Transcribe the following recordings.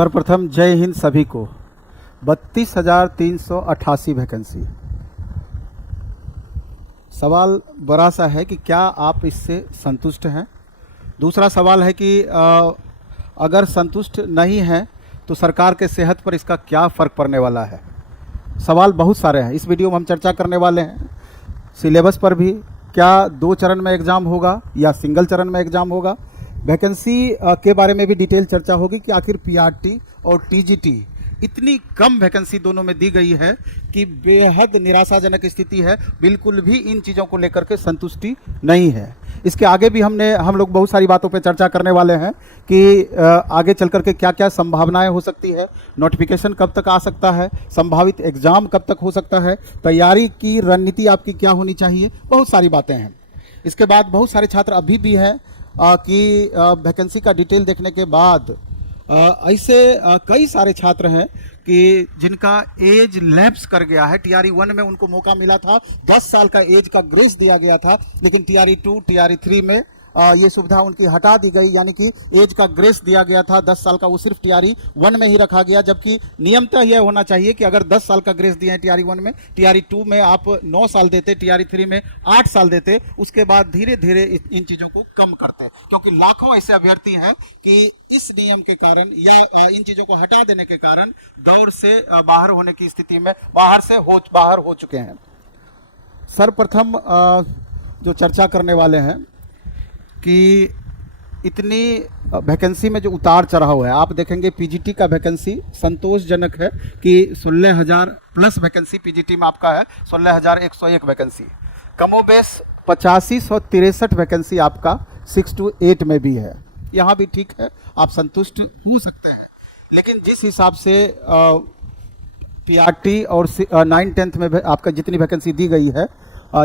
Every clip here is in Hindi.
सर्वप्रथम जय हिंद सभी को। 32,388 वैकेंसी। सवाल बड़ा सा है कि क्या आप इससे संतुष्ट हैं। दूसरा सवाल है कि अगर संतुष्ट नहीं हैं तो सरकार के सेहत पर इसका क्या फ़र्क पड़ने वाला है। सवाल बहुत सारे हैं, इस वीडियो में हम चर्चा करने वाले हैं। सिलेबस पर भी, क्या 2 चरण में एग्ज़ाम होगा या सिंगल चरण में एग्ज़ाम होगा। वैकेंसी के बारे में भी डिटेल चर्चा होगी कि आखिर पीआरटी और टीजीटी इतनी कम वैकेंसी दोनों में दी गई है कि बेहद निराशाजनक स्थिति है। बिल्कुल भी इन चीज़ों को लेकर के संतुष्टि नहीं है। इसके आगे भी हम लोग बहुत सारी बातों पे चर्चा करने वाले हैं कि आगे चल कर के क्या क्या संभावनाएं हो सकती है, नोटिफिकेशन कब तक आ सकता है, संभावित एग्ज़ाम कब तक हो सकता है, तैयारी की रणनीति आपकी क्या होनी चाहिए, बहुत सारी बातें हैं। इसके बाद बहुत सारे छात्र अभी भी हैं कि वैकेंसी का डिटेल देखने के बाद ऐसे कई सारे छात्र हैं कि जिनका एज लैप्स कर गया है। टीआरई 1 में उनको मौका मिला था, 10 साल का एज का ग्रेस दिया गया था, लेकिन टीआरई 2, टीआरई 3 में ये सुविधा उनकी हटा दी गई, यानी कि एज का ग्रेस दिया गया था 10 साल का, वो सिर्फ टीआरई 1 में ही रखा गया। जबकि नियमतः यह होना चाहिए कि अगर 10 साल का ग्रेस दिए हैं टीआरई 1 में, टीआरई 2 में आप 9 साल देते, टीआरई 3 में 8 साल देते, उसके बाद धीरे धीरे इन चीज़ों को कम करते। क्योंकि लाखों ऐसे अभ्यर्थी हैं कि इस नियम के कारण या इन चीज़ों को हटा देने के कारण दौड़ से बाहर होने की स्थिति में बाहर हो चुके हैं। सर्वप्रथम जो चर्चा करने वाले हैं कि इतनी वैकेंसी में जो उतार चढ़ाव है, आप देखेंगे पीजीटी का वैकेंसी संतोषजनक है कि 16,000 प्लस वैकेंसी पीजीटी में आपका है, 16,101 वैकेंसी। कमोबेश 8563 वैकेंसी आपका 6 to 8 में भी है, यहाँ भी ठीक है, आप संतुष्ट हो सकते हैं। लेकिन जिस हिसाब से पीआरटी और 9-10 में आपका जितनी वैकेंसी दी गई है,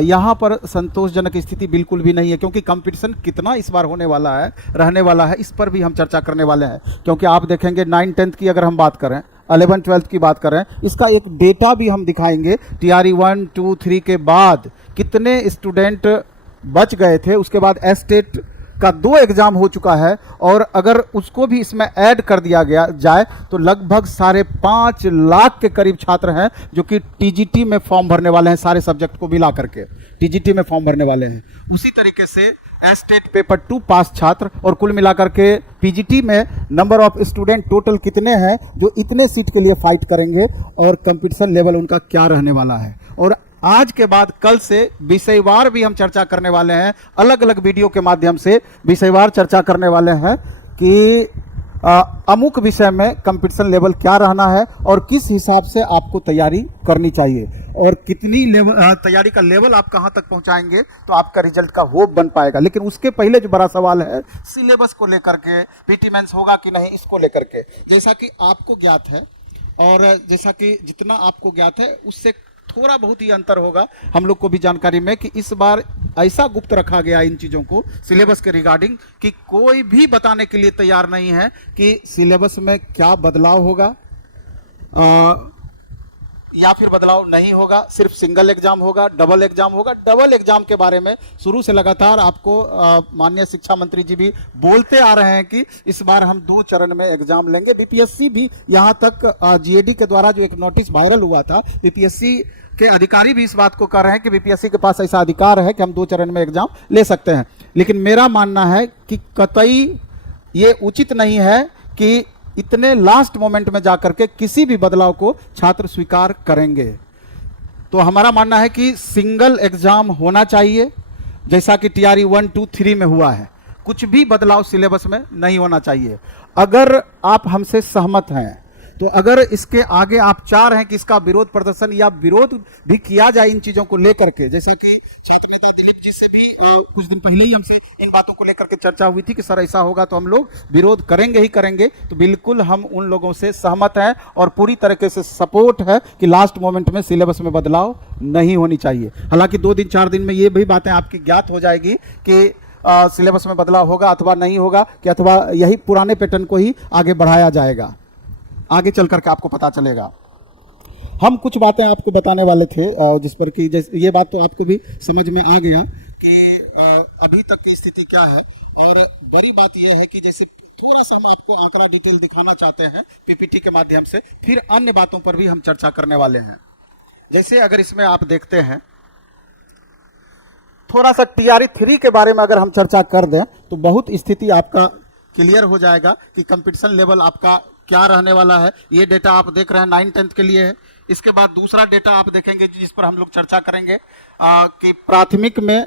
यहाँ पर संतोषजनक स्थिति बिल्कुल भी नहीं है। क्योंकि कंपटीशन कितना इस बार होने वाला है, रहने वाला है, इस पर भी हम चर्चा करने वाले हैं। क्योंकि आप देखेंगे 9-10 की अगर हम बात करें, 11-12 की बात करें, इसका एक डेटा भी हम दिखाएंगे। टीआरई 1, 2, 3 के बाद कितने स्टूडेंट बच गए थे, उसके बाद एस्टेट का 2 एग्जाम हो चुका है, और अगर उसको भी इसमें ऐड कर दिया जाए तो लगभग 5.5 लाख के करीब छात्र हैं जो कि टीजीटी में फॉर्म भरने वाले हैं। सारे सब्जेक्ट को मिला करके टीजीटी में फॉर्म भरने वाले हैं। उसी तरीके से एस्टेट पेपर 2 पास छात्र और कुल मिलाकर के पीजीटी में नंबर ऑफ स्टूडेंट टोटल कितने हैं जो इतने सीट के लिए फाइट करेंगे, और कंपटीशन लेवल उनका क्या रहने वाला है। और आज के बाद कल से विषयवार भी हम चर्चा करने वाले हैं, अलग अलग वीडियो के माध्यम से विषयवार चर्चा करने वाले हैं कि अमुक विषय में कंपटीशन लेवल क्या रहना है और किस हिसाब से आपको तैयारी करनी चाहिए, और कितनी तैयारी का लेवल आप कहां तक पहुंचाएंगे तो आपका रिजल्ट का होप बन पाएगा। लेकिन उसके पहले जो बड़ा सवाल है सिलेबस को लेकर के, पीटी मेंस होगा कि नहीं, इसको लेकर के। जैसा कि आपको ज्ञात है, और जैसा कि जितना आपको ज्ञात है उससे थोड़ा बहुत ही अंतर होगा हम लोग को भी जानकारी में, कि इस बार ऐसा गुप्त रखा गया इन चीज़ों को सिलेबस के रिगार्डिंग कि कोई भी बताने के लिए तैयार नहीं है कि सिलेबस में क्या बदलाव होगा या फिर बदलाव नहीं होगा। सिर्फ सिंगल एग्जाम होगा, डबल एग्जाम होगा। डबल एग्जाम के बारे में शुरू से लगातार आपको माननीय शिक्षा मंत्री जी भी बोलते आ रहे हैं कि इस बार हम 2 चरण में एग्जाम लेंगे। बीपीएससी भी यहाँ तक जीएडी के द्वारा जो एक नोटिस वायरल हुआ था, बीपीएससी के अधिकारी भी इस बात को कह रहे हैं कि बीपीएससी के पास ऐसा अधिकार है कि हम 2 चरण में एग्जाम ले सकते हैं। लेकिन मेरा मानना है कि कतई ये उचित नहीं है कि इतने लास्ट मोमेंट में जाकर के किसी भी बदलाव को छात्र स्वीकार करेंगे। तो हमारा मानना है कि सिंगल एग्जाम होना चाहिए, जैसा कि टीआरई 1, 2, 3 में हुआ है। कुछ भी बदलाव सिलेबस में नहीं होना चाहिए। अगर आप हमसे सहमत हैं, तो अगर इसके आगे आप चाह रहे हैं कि इसका विरोध प्रदर्शन या विरोध भी किया जाए इन चीजों को लेकर के, जैसे कि छात्र नेता दिलीप जी से भी कुछ दिन पहले ही हमसे इन बातों को लेकर के चर्चा हुई थी कि सर ऐसा होगा तो हम लोग विरोध करेंगे ही करेंगे, तो बिल्कुल हम उन लोगों से सहमत हैं और पूरी तरीके से सपोर्ट है कि लास्ट मोमेंट में सिलेबस में बदलाव नहीं होनी चाहिए। हालांकि 2 दिन 4 दिन में ये भी बातें आपकी ज्ञात हो जाएगी कि सिलेबस में बदलाव होगा अथवा नहीं होगा, कि अथवा यही पुराने पैटर्न को ही आगे बढ़ाया जाएगा। आगे चल करके आपको पता चलेगा। हम कुछ बातें आपको बताने वाले थे जिस पर कि ये बात तो आपको भी समझ में आ गया कि अभी तक की स्थिति क्या है। और बड़ी बात यह है कि जैसे थोड़ा सा हम आपको आंकड़ा डिटेल दिखाना चाहते हैं पीपीटी के माध्यम से, फिर अन्य बातों पर भी हम चर्चा करने वाले हैं। जैसे अगर इसमें आप देखते हैं थोड़ा सा टीआरई 3 के बारे में अगर हम चर्चा कर दें तो बहुत स्थिति आपका क्लियर हो जाएगा कि कंपटीशन लेवल आपका क्या रहने वाला है। ये डेटा आप देख रहे हैं 9-10 के लिए है। इसके बाद दूसरा डेटा आप देखेंगे जिस पर हम लोग चर्चा करेंगे कि प्राथमिक में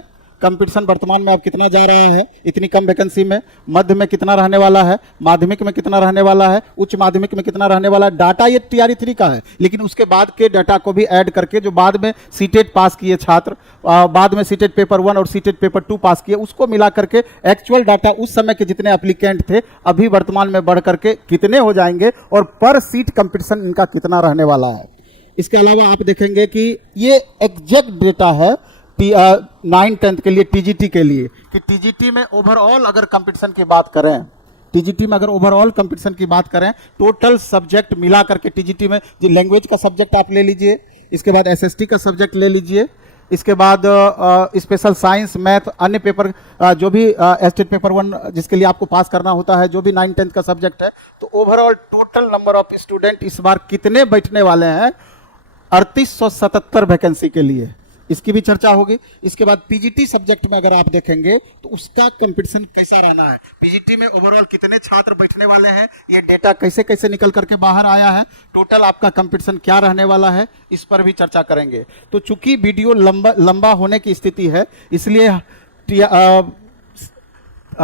कंपटीशन वर्तमान में आप कितना जा रहा है इतनी कम वैकेंसी में, मध्य में कितना रहने वाला है, माध्यमिक में कितना रहने वाला है, उच्च माध्यमिक में कितना रहने वाला है। डाटा ये टीआरई 3 का है, लेकिन उसके बाद के डाटा को भी ऐड करके जो बाद में सीटेट पास किए छात्र, बाद में सीटेट पेपर 1 और सीटेट पेपर 2 पास किए, उसको मिला करके एक्चुअल डाटा उस समय के जितने एप्लीकेंट थे अभी वर्तमान में बढ़ करके कितने हो जाएंगे और पर सीट कंपटीशन इनका कितना रहने वाला है। इसके अलावा आप देखेंगे कि ये एग्जैक्ट डेटा है 9-10 के लिए, टीजीटी के लिए, कि टीजीटी में ओवरऑल अगर कंपटीशन की बात करें, टीजीटी में अगर ओवरऑल कंपटीशन की बात करें, टोटल सब्जेक्ट मिला करके टीजीटी में जो लैंग्वेज का सब्जेक्ट आप ले लीजिए, इसके बाद एसएसटी का सब्जेक्ट ले लीजिए, इसके बाद स्पेशल साइंस, मैथ, अन्य पेपर जो भी स्टेट पेपर 1 जिसके लिए आपको पास करना होता है, जो भी 9-10 का सब्जेक्ट है, तो overall total number of student इस बार कितने बैठने वाले हैं 3877 वैकेंसी के लिए, इसकी भी चर्चा होगी। इसके बाद पीजीटी सब्जेक्ट में अगर आप देखेंगे तो उसका कंपटीशन कैसा रहना है, पीजीटी में ओवरऑल कितने छात्र बैठने वाले हैं, ये डेटा कैसे कैसे निकल करके बाहर आया है, टोटल आपका कंपटीशन क्या रहने वाला है, इस पर भी चर्चा करेंगे। तो चूंकि वीडियो लंबा होने की स्थिति है, इसलिए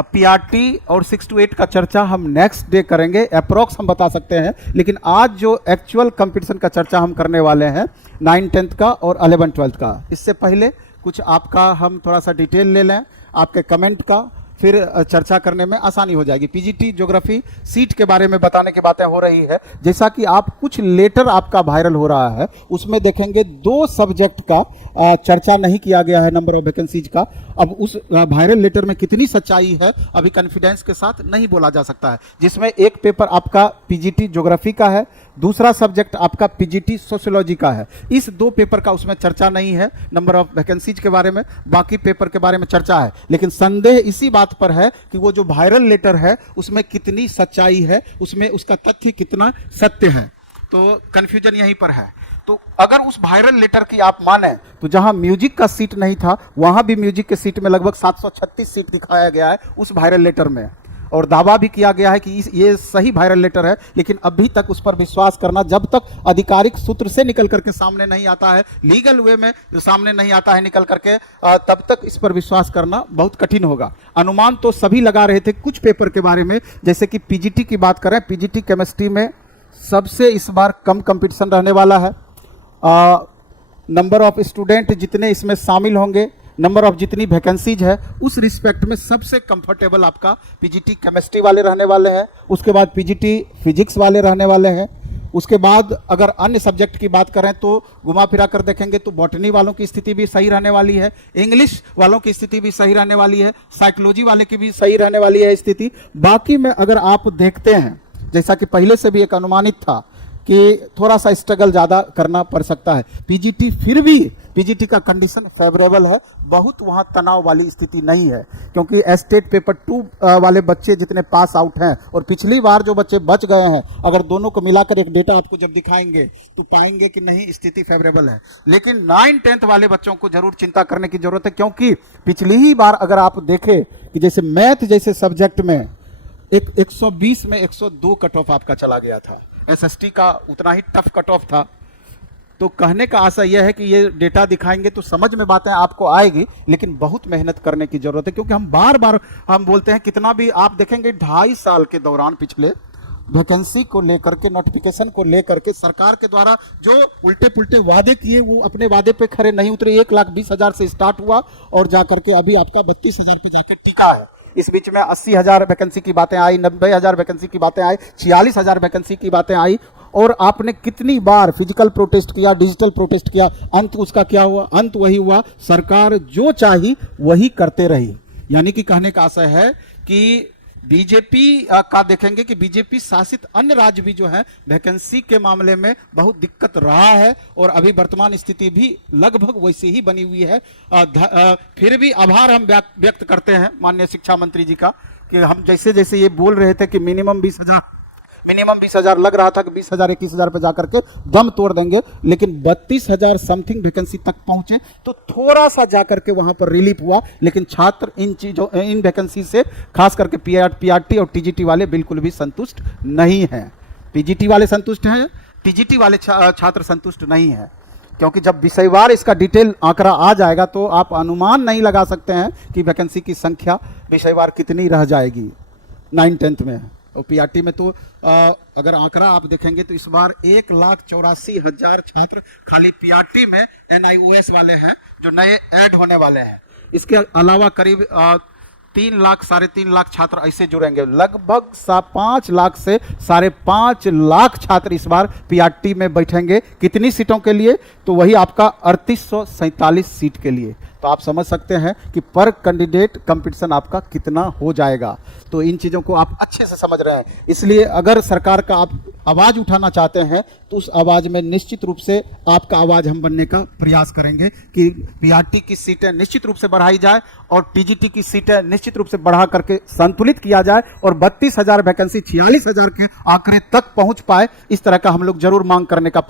पीआरटी और 6 to 8 का चर्चा हम नेक्स्ट डे करेंगे, अप्रोक्स हम बता सकते हैं, लेकिन आज जो एक्चुअल कंपटीशन का चर्चा हम करने वाले हैं 9-10 का और 11-12 का। इससे पहले कुछ आपका हम थोड़ा सा डिटेल ले लें आपके कमेंट का, फिर चर्चा करने में आसानी हो जाएगी। पीजीटी ज्योग्राफी सीट के बारे में बताने की बातें हो रही है, जैसा कि आप कुछ लेटर आपका वायरल हो रहा है, उसमें देखेंगे 2 सब्जेक्ट का चर्चा नहीं किया गया है नंबर ऑफ वैकेंसीज का। अब उस वायरल लेटर में कितनी सच्चाई है अभी कॉन्फिडेंस के साथ नहीं बोला जा सकता है, जिसमें एक पेपर आपका पीजीटी ज्योग्राफी का है, दूसरा सब्जेक्ट आपका पीजीटी सोशियोलॉजी का है। इस 2 पेपर का उसमें चर्चा नहीं है नंबर ऑफ वैकेंसीज के बारे में, बाकी पेपर के बारे में चर्चा है, लेकिन संदेह इसी बात पर है कि वो जो वायरल लेटर है उसमें कितनी सच्चाई है, उसमें उसका तथ्य कितना सत्य है, तो कंफ्यूजन यहीं पर है। तो अगर उस वायरल लेटर की आप माने तो जहां म्यूजिक का सीट नहीं था वहां भी म्यूजिक के सीट में लगभग 736 सीट दिखाया गया है उस वायरल लेटर में, और दावा भी किया गया है कि ये सही वायरल लेटर है, लेकिन अभी तक उस पर विश्वास करना, जब तक आधिकारिक सूत्र से निकल करके सामने नहीं आता है, लीगल वे में जो सामने नहीं आता है निकल करके, तब तक इस पर विश्वास करना बहुत कठिन होगा। अनुमान तो सभी लगा रहे थे कुछ पेपर के बारे में, जैसे कि पीजीटी की बात करें, पीजीटी केमिस्ट्री में सबसे इस बार कम कंपटीशन रहने वाला है। नंबर ऑफ स्टूडेंट जितने इसमें शामिल होंगे, नंबर ऑफ जितनी वैकेंसीज है, उस रिस्पेक्ट में सबसे कंफर्टेबल आपका पीजीटी केमिस्ट्री वाले रहने वाले हैं, उसके बाद पीजीटी फिजिक्स वाले रहने वाले हैं, उसके बाद अगर अन्य सब्जेक्ट की बात करें तो घुमा फिरा कर देखेंगे तो बॉटनी वालों की स्थिति भी सही रहने वाली है, इंग्लिश वालों की स्थिति भी सही रहने वाली है, साइकोलॉजी वाले की भी सही रहने वाली है स्थिति। बाकी में अगर आप देखते हैं, जैसा कि पहले से भी एक अनुमानित था कि थोड़ा सा स्ट्रगल ज़्यादा करना पड़ सकता है पीजीटी, फिर भी पीजीटी का कंडीशन फेवरेबल है, बहुत वहाँ तनाव वाली स्थिति नहीं है, क्योंकि स्टेट पेपर 2 वाले बच्चे जितने पास आउट हैं और पिछली बार जो बच्चे बच गए हैं, अगर दोनों को मिलाकर एक डेटा आपको जब दिखाएंगे तो पाएंगे कि नहीं स्थिति फेवरेबल है। लेकिन 9-10 वाले बच्चों को जरूर चिंता करने की जरूरत है, क्योंकि पिछली ही बार अगर आप देखें कि जैसे मैथ जैसे सब्जेक्ट में 120 में 102 कट ऑफ आपका चला गया था, एसएसटी का उतना ही टफ कट ऑफ था। तो कहने का आशा यह है कि ये डेटा दिखाएंगे तो समझ में बातें आपको आएगी, लेकिन बहुत मेहनत करने की जरूरत है, क्योंकि हम बार बार हम बोलते हैं, कितना भी आप देखेंगे 2.5 साल के दौरान पिछले वैकेंसी को लेकर के, नोटिफिकेशन को लेकर के सरकार के द्वारा जो उल्टे पुल्टे वादे किए वो अपने वादे पे खरे नहीं उतरे। 1,20,000 से स्टार्ट हुआ और जाकर के अभी आपका 32,000 पे जाकर टिका है। इस बीच में 80,000 वैकेंसी की बातें आई, 90,000 वैकेंसी की बातें आई, 46,000 वैकेंसी की बातें आई, और आपने कितनी बार फिजिकल प्रोटेस्ट किया, डिजिटल प्रोटेस्ट किया, अंत उसका क्या हुआ? अंत वही हुआ, सरकार जो चाही वही करते रही। यानी कि कहने का आशय है कि बीजेपी का देखेंगे कि बीजेपी शासित अन्य राज्य भी जो है वैकेंसी के मामले में बहुत दिक्कत रहा है, और अभी वर्तमान स्थिति भी लगभग वैसी ही बनी हुई है। फिर भी आभार हम व्यक्त करते हैं माननीय शिक्षा मंत्री जी का कि हम जैसे जैसे ये बोल रहे थे कि मिनिमम 20,000 लग रहा था कि 20,000 21,000 पे जाकर के दम तोड़ देंगे, लेकिन 32,000 समथिंग वैकेंसी तक पहुंचे तो थोड़ा सा जाकर के वहां पर रिलीफ हुआ। लेकिन छात्र इन वैकेंसी से खास करके पीआरटी और टीजीटी वाले बिल्कुल भी संतुष्ट नहीं हैं। पीजीटी वाले संतुष्ट हैं, टीजीटी वाले छात्र संतुष्ट नहीं हैं, क्योंकि जब विषयवार इसका डिटेल आंकड़ा आ जाएगा तो आप अनुमान नहीं लगा सकते हैं कि वैकेंसी की संख्या विषयवार कितनी रह जाएगी 9th-10th में। और पीआरटी में तो अगर आंकड़ा आप देखेंगे तो इस बार 1,84,000 छात्र खाली पीआरटी में एनआईओएस वाले हैं जो नए ऐड होने वाले हैं। इसके अलावा करीब 3 लाख 3.5 लाख छात्र ऐसे जुड़ेंगे। लगभग 5 लाख से 5.5 लाख छात्र इस बार पीआरटी में बैठेंगे। कितनी सीटों के लिए? तो वही आपका 3847 सीट के लिए। तो आप समझ सकते हैं कि पर कैंडिडेट कंपटीशन आपका कितना हो जाएगा। तो इन चीज़ों को आप अच्छे से समझ रहे हैं। इसलिए अगर सरकार का आप आवाज़ उठाना चाहते हैं तो उस आवाज़ में निश्चित रूप से आपका आवाज़ हम बनने का प्रयास करेंगे कि पीआरटी की सीटें निश्चित रूप से बढ़ाई जाए और टीजीटी की सीटें निश्चित रूप से बढ़ा करके संतुलित किया जाए और 32,000 वैकेंसी 46,000 के आंकड़े तक पहुंच पाए। इस तरह का हम लोग जरूर मांग करने का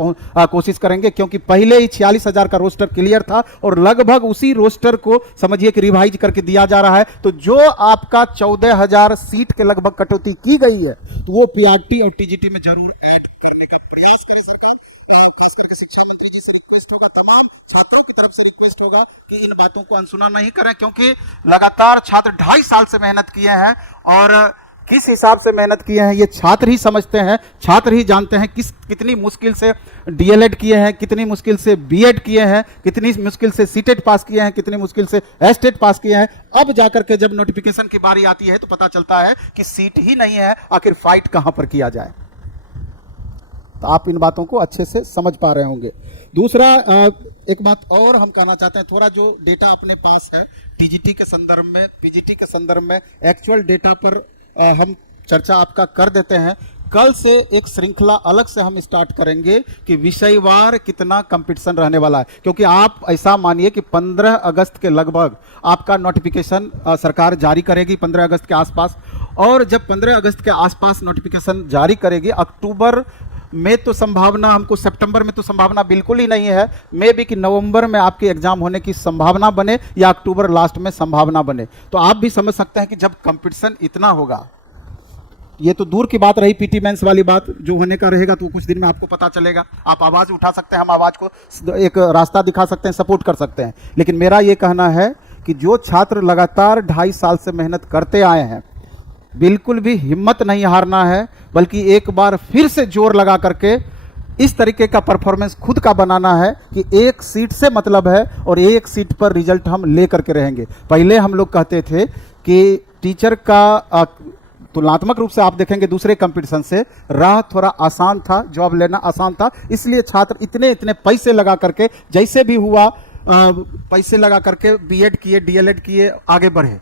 कोशिश करेंगे, क्योंकि पहले ही 46,000 का रोस्टर क्लियर था और लगभग उसी रोस्टर को समझिए कि रिवाइज करके दिया जा रहा है। तो जो आपका 14,000 सीट के लगभग कटौती की गई है तो वो पीआरटी और टीजीटी में जरूर ऐड करने का प्रयास करें सरकार। खास करके शिक्षा मंत्री जी से रिक्वेस्ट होगा, तमाम छात्रों की तरफ से रिक्वेस्ट होगा कि इन बातों को अनसुना नहीं करें, क्योंकि लगातार छात्र 2.5 साल से मेहनत किए हैं और किस हिसाब से मेहनत किए हैं ये छात्र ही समझते हैं, छात्र ही जानते हैं कितनी मुश्किल से डीएलएड किए हैं, कितनी मुश्किल से बीएड किए हैं, कितनी मुश्किल से सीटेट पास किए हैं, कितनी मुश्किल से एस्टेट पास किए हैं। अब जाकर के जब नोटिफिकेशन की बारी आती है तो पता चलता है कि सीट ही नहीं है, आखिर फाइट कहां पर किया जाए। तो आप इन बातों को अच्छे से समझ पा रहे होंगे। दूसरा एक बात और हम कहना चाहते हैं, थोड़ा जो डेटा अपने पास है टीजीटी के संदर्भ में, पीजीटी के संदर्भ में एक्चुअल डेटा पर हम चर्चा आपका कर देते हैं। कल से एक श्रृंखला अलग से हम स्टार्ट करेंगे कि विषयवार कितना कंपटीशन रहने वाला है, क्योंकि आप ऐसा मानिए कि 15 अगस्त के लगभग आपका नोटिफिकेशन सरकार जारी करेगी 15 अगस्त के आसपास। और जब 15 अगस्त के आसपास नोटिफिकेशन जारी करेगी, अक्टूबर में तो संभावना, हमको सितंबर में तो संभावना बिल्कुल ही नहीं है, मे भी कि नवंबर में आपके एग्जाम होने की संभावना बने या अक्टूबर लास्ट में संभावना बने। तो आप भी समझ सकते हैं कि जब कंपटीशन इतना होगा, ये तो दूर की बात रही पीटी मेंस वाली बात, जो होने का रहेगा तो कुछ दिन में आपको पता चलेगा। आप आवाज़ उठा सकते हैं, हम आवाज़ को एक रास्ता दिखा सकते हैं, सपोर्ट कर सकते हैं। लेकिन मेरा ये कहना है कि जो छात्र लगातार 2.5 साल से मेहनत करते आए हैं, बिल्कुल भी हिम्मत नहीं हारना है, बल्कि एक बार फिर से जोर लगा करके इस तरीके का परफॉर्मेंस खुद का बनाना है कि एक सीट से मतलब है और एक सीट पर रिजल्ट हम ले करके रहेंगे। पहले हम लोग कहते थे कि टीचर का तुलनात्मक रूप से आप देखेंगे दूसरे कंपटीशन से राह थोड़ा आसान था, जॉब लेना आसान था, इसलिए छात्र इतने पैसे लगा करके जैसे भी हुआ पैसे लगा करके बीएड किए, डीएलएड किए, आगे बढ़े।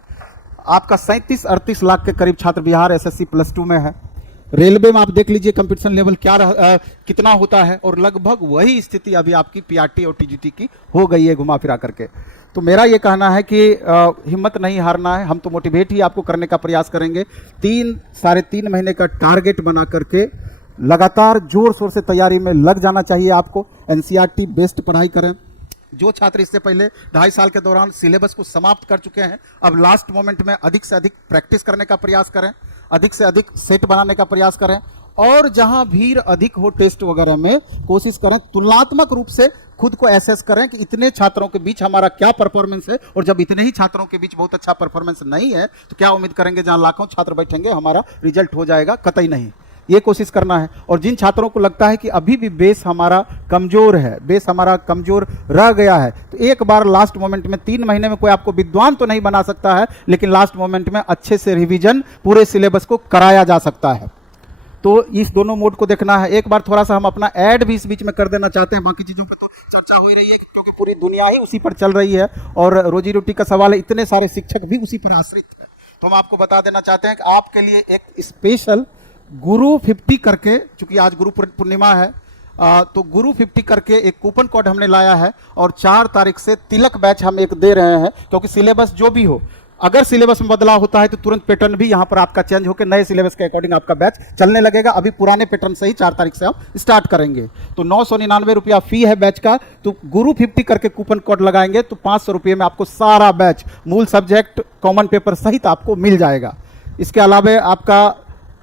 आपका 37-38 लाख के करीब छात्र बिहार एसएससी +2 में है। रेलवे में आप देख लीजिए कंपटीशन लेवल कितना होता है, और लगभग वही स्थिति अभी आपकी पीआरटी और टीजीटी की हो गई है घुमा फिरा करके। तो मेरा ये कहना है कि हिम्मत नहीं हारना है, हम तो मोटिवेट ही आपको करने का प्रयास करेंगे। 3-3.5 महीने का टारगेट बना करके लगातार जोर शोर से तैयारी में लग जाना चाहिए आपको। एनसीईआरटी बेस्ड पढ़ाई करें। जो छात्र इससे पहले 2.5 साल के दौरान सिलेबस को समाप्त कर चुके हैं, अब लास्ट मोमेंट में अधिक से अधिक प्रैक्टिस करने का प्रयास करें, अधिक से अधिक सेट बनाने का प्रयास करें, और जहां भीड़ अधिक हो टेस्ट वगैरह में कोशिश करें तुलनात्मक रूप से खुद को एसेस करें कि इतने छात्रों के बीच हमारा क्या परफॉर्मेंस है, और जब इतने ही छात्रों के बीच बहुत अच्छा परफॉर्मेंस नहीं है तो क्या उम्मीद करेंगे जहां लाखों छात्र बैठेंगे हमारा रिजल्ट हो जाएगा? कतई नहीं। ये कोशिश करना है। और जिन छात्रों को लगता है कि अभी भी बेस हमारा कमजोर है, बेस हमारा कमजोर रह गया है, तो एक बार लास्ट मोमेंट में 3 महीने में कोई आपको विद्वान तो नहीं बना सकता है, लेकिन लास्ट मोमेंट में अच्छे से रिवीजन पूरे सिलेबस को कराया जा सकता है। तो इस दोनों मोड को देखना है। एक बार थोड़ा सा हम अपना ऐड भी इस बीच में कर देना चाहते हैं, बाकी चीज़ों पे तो चर्चा हो ही रही है क्योंकि पूरी दुनिया ही उसी पर चल रही है और रोजी रोटी का सवाल है, इतने सारे शिक्षक भी उसी पर आश्रित है। तो हम आपको बता देना चाहते हैं कि आपके लिए एक स्पेशल गुरु 50 करके, चूंकि आज गुरु पूर्णिमा है, तो गुरु 50 करके एक कूपन कोड हमने लाया है और 4 तारीख से तिलक बैच हम एक दे रहे हैं, क्योंकि सिलेबस जो भी हो अगर सिलेबस में बदलाव होता है तो तुरंत पैटर्न भी यहाँ पर आपका चेंज होकर नए सिलेबस के अकॉर्डिंग आपका बैच चलने लगेगा। अभी पुराने पैटर्न से ही 4 तारीख से हम स्टार्ट करेंगे। तो 999 रुपया फी है बैच का। तो गुरु 50 करके कूपन कोड लगाएंगे तो 500 रुपये में आपको सारा बैच मूल सब्जेक्ट कॉमन पेपर सहित आपको मिल जाएगा। इसके अलावा आपका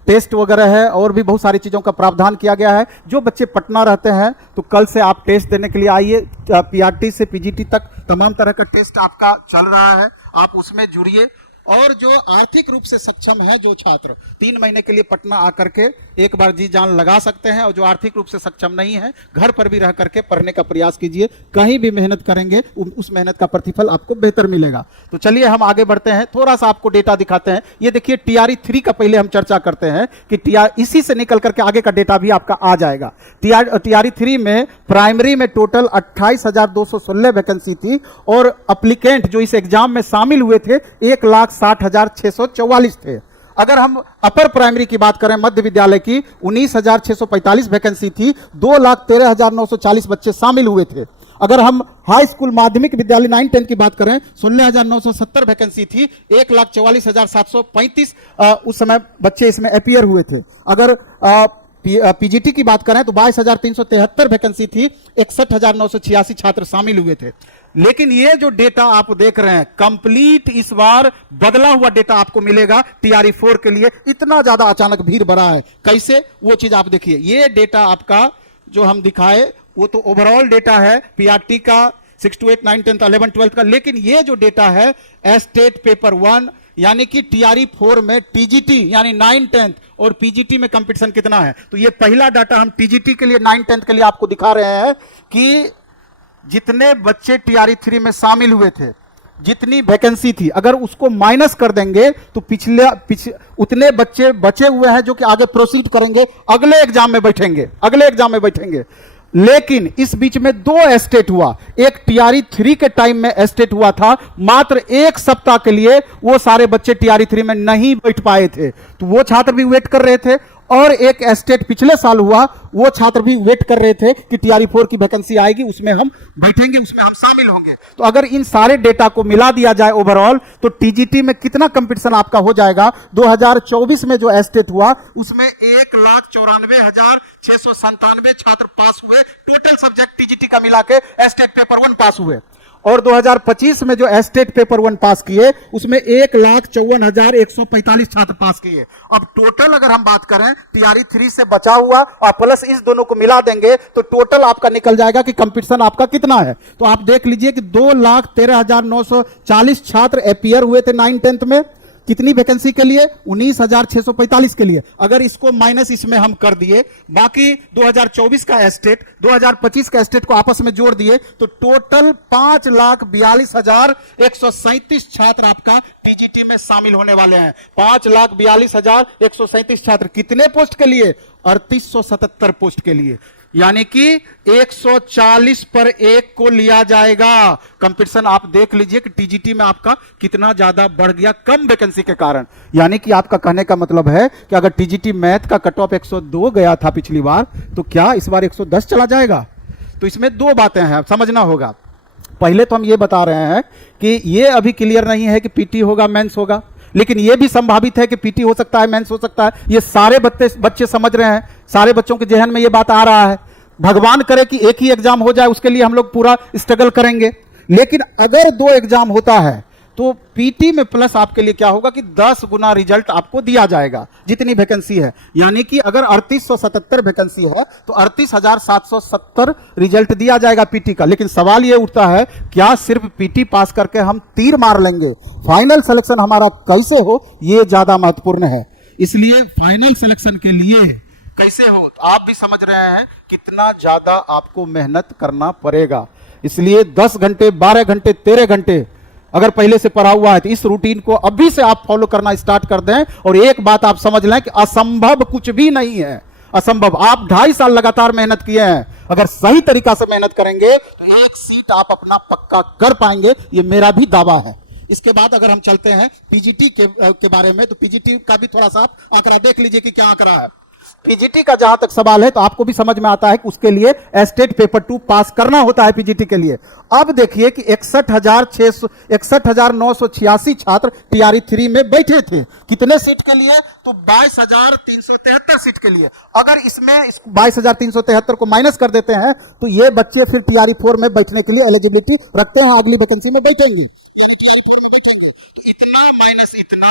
टेस्ट वगैरह है और भी बहुत सारी चीज़ों का प्रावधान किया गया है। जो बच्चे पटना रहते हैं तो कल से आप टेस्ट देने के लिए आइए। पीआरटी से पीजीटी तक तमाम तरह का टेस्ट आपका चल रहा है, आप उसमें जुड़िए। और जो आर्थिक रूप से सक्षम है जो छात्र 3 महीने के लिए पटना आकर के एक बार जी जान लगा सकते हैं, और जो आर्थिक रूप से सक्षम नहीं है घर पर भी रह करके पढ़ने का प्रयास कीजिए। कहीं भी मेहनत करेंगे उस मेहनत का प्रतिफल आपको बेहतर मिलेगा। तो चलिए हम आगे बढ़ते हैं, थोड़ा सा आपको डेटा दिखाते हैं। ये देखिए TRE 3 का पहले हम चर्चा करते हैं कि इसी से निकल करके आगे का डेटा भी आपका आ जाएगा। TRE 3 में प्राइमरी में टोटल 28,216 वैकेंसी थी और अप्लीकेंट जो इस एग्जाम में शामिल हुए थे 1,60,644 थे। अगर हम अपर प्राइमरी की बात करें मध्य विद्यालय की 19,645 वैकेंसी थी, 2,13,940 बच्चे शामिल हुए थे। अगर हम हाई स्कूल माध्यमिक विद्यालय 9-10 की बात करें 16,970 वैकेंसी थी, 1,44,735 उस समय बच्चे इसमें अपीयर हुए थे। अगर पीजीटी की बात करें तो 22,373 वैकेंसी थी, 61,986 छात्र शामिल हुए थे। लेकिन ये जो डेटा आप देख रहे हैं कंप्लीट इस बार बदला हुआ डेटा आपको मिलेगा TRE 4 के लिए। इतना ज्यादा अचानक भीड़ बढ़ा है, कैसे वो चीज आप देखिए। ये डेटा आपका जो हम दिखाए वो तो ओवरऑल डेटा है पीआरटी का 6 to 8, 9, 10, 11, 12 का। लेकिन ये जो डेटा है स्टेट पेपर 1 यानी कि TRE 4 में टीजीटी यानी 9, 10 और पीजीटी में कंपटीशन कितना है। तो ये पहला डाटा हम टीजीटी के लिए 9, 10 के लिए आपको दिखा रहे हैं कि जितने बच्चे TRE 3 में शामिल हुए थे, जितनी वैकेंसी थी, अगर उसको माइनस कर देंगे तो उतने बच्चे बचे हुए हैं जो कि आगे प्रोसीड करेंगे, अगले एग्जाम में बैठेंगे। लेकिन इस बीच में 2 एस्टेट हुआ। एक TRE 3 के टाइम में एस्टेट हुआ था, मात्र 1 सप्ताह के लिए वो सारे बच्चे TRE 3 में नहीं बैठ पाए थे, तो वो छात्र भी वेट कर रहे थे। और एक एस्टेट पिछले साल हुआ, वो छात्र भी वेट कर रहे थे कि TRE 4 की वैकेंसी आएगी, उसमें हम बैठेंगे, उसमें हम शामिल होंगे। तो अगर इन सारे डेटा को मिला दिया जाए ओवरऑल तो टीजीटी में कितना कंपटीशन आपका हो जाएगा। 2024 में जो एस्टेट हुआ उसमें 1,94,697 छात्र पास हुए, टोटल सब्जेक्ट टीजीटी का मिला के एस्टेट पेपर 1 पास हुए। और 2025 में जो एस्टेट पेपर 1 पास किए उसमें 1,54,145 छात्र पास किए। अब टोटल अगर हम बात करें TRE 3 से बचा हुआ और प्लस इस दोनों को मिला देंगे तो टोटल आपका निकल जाएगा कि कंपटीशन आपका कितना है। तो आप देख लीजिए कि 2,13,940 छात्र अपीयर हुए थे 9, 10 में। कितनी वैकेंसी के लिए? 19,645 के लिए। अगर इसको माइनस इसमें हम कर दिए, बाकी 2024 का एस्टेट 2025 का एस्टेट को आपस में जोड़ दिए तो टोटल 5,42,137 छात्र आपका टीजीटी में शामिल होने वाले हैं। 5,42,137 छात्र कितने पोस्ट के लिए? 3,877 पोस्ट के लिए, यानी कि 140 पर 1 को लिया जाएगा। कंपटीशन आप देख लीजिए कि टीजीटी में आपका कितना ज्यादा बढ़ गया कम वैकेंसी के कारण। यानी कि आपका कहने का मतलब है कि अगर टीजीटी मैथ का कट ऑफ 102 गया था पिछली बार, तो क्या इस बार 110 चला जाएगा? तो इसमें 2 बातें हैं, समझना होगा। पहले तो हम ये बता रहे हैं कि ये अभी क्लियर नहीं है कि पीटी होगा मेंस होगा, लेकिन यह भी संभावित है कि पीटी हो सकता है, मेंस हो सकता है। ये सारे बच्चे समझ रहे हैं, सारे बच्चों के जहन में ये बात आ रहा है। भगवान करे कि एक ही एग्जाम हो जाए, उसके लिए हम लोग पूरा स्ट्रगल करेंगे। लेकिन अगर 2 एग्जाम होता है तो पीटी में प्लस आपके लिए क्या होगा कि 10 गुना रिजल्ट आपको दिया जाएगा जितनी वैकेंसी है। यानी कि अगर 3877 वैकेंसी है तो 38,770 रिजल्ट दिया जाएगा पीटी का। लेकिन सवाल यह उठता है, क्या सिर्फ पीटी पास करके हम तीर मार लेंगे? फाइनल सिलेक्शन हमारा कैसे हो, यह ज्यादा महत्वपूर्ण है। इसलिए फाइनल सिलेक्शन के लिए कैसे हो तो आप भी समझ रहे हैं कितना ज्यादा आपको मेहनत करना पड़ेगा। इसलिए 10 घंटे, 12 घंटे, 13 घंटे अगर पहले से पढ़ा हुआ है तो इस रूटीन को अभी से आप फॉलो करना स्टार्ट कर दें। और एक बात आप समझ लें कि असंभव कुछ भी नहीं है। असंभव, आप 2.5 साल लगातार मेहनत किए हैं, अगर सही तरीका से मेहनत करेंगे तो 1 सीट आप अपना पक्का कर पाएंगे, ये मेरा भी दावा है। इसके बाद अगर हम चलते हैं पीजीटी के बारे में, तो पीजीटी का भी थोड़ा सा आप आंकड़ा देख लीजिए कि क्या आंकड़ा है। पीजीटी का जहां तक सवाल है तो आपको भी समझ में आता है कि उसके लिए स्टेट पेपर 2 पास करना होता है पीजीटी के लिए। अब देखिए कि 61,986 छात्र टीआरई 3 में बैठे थे। कितने सीट के लिए? तो 22,373 सीट के लिए। अगर इसमें 22,373 को माइनस कर देते हैं तो ये बच्चे फिर टीआरई 4 में बैठने के लिए एलिजिबिलिटी रखते हैं, अगली वैकेंसी में बैठेंगे। तो इतना माइनस इतना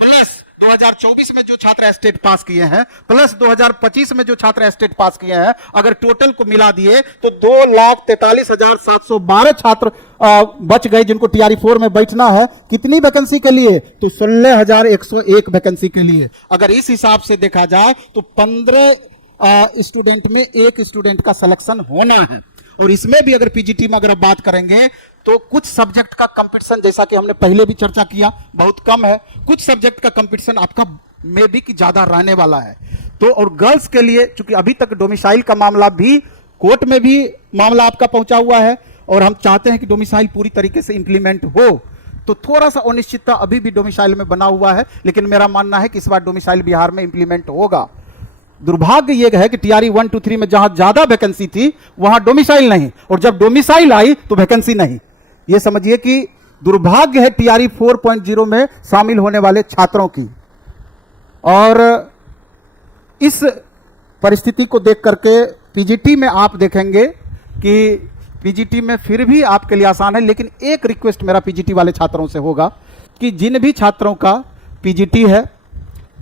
प्लस 2024 में जो छात्र स्टेट पास किए हैं प्लस 2025 में जो छात्र स्टेट पास किए हैं, अगर टोटल को मिला दिए तो 2,43,712 छात्र बच गए जिनको टीआरई 4 में बैठना है। कितनी वैकेंसी के लिए? तो 16,101 वैकेंसी के लिए। अगर इस हिसाब से देखा जाए तो 15 स्टूडेंट में एक स्टूडेंट का सिलेक्शन होना है। और इसमें भी अगर पीजीटी में अगर बात करेंगे तो कुछ सब्जेक्ट का कंपटीशन, जैसा कि हमने पहले भी चर्चा किया, बहुत कम है। कुछ सब्जेक्ट का कंपटीशन आपका में भी कि ज्यादा रहने वाला है। तो और गर्ल्स के लिए चूंकि अभी तक डोमिसाइल का मामला भी कोर्ट में भी मामला आपका पहुंचा हुआ है और हम चाहते हैं कि डोमिसाइल पूरी तरीके से इंप्लीमेंट हो, तो थोड़ा सा अनिश्चितता अभी भी डोमिसाइल में बना हुआ है। लेकिन मेरा मानना है कि इस बार डोमिसाइल बिहार में इंप्लीमेंट होगा। दुर्भाग्य यह है कि टीआरई 1, 2, 3 में जहां ज्यादा वैकेंसी थी वहां डोमिसाइल नहीं, और जब डोमिसाइल आई तो वैकेंसी नहीं। यह समझिए कि दुर्भाग्य है टीआरई 4.0 में शामिल होने वाले छात्रों की। और इस परिस्थिति को देख करके पीजीटी में आप देखेंगे कि पीजीटी में फिर भी आपके लिए आसान है। लेकिन एक रिक्वेस्ट मेरा पीजीटी वाले छात्रों से होगा कि जिन भी छात्रों का पीजीटी है,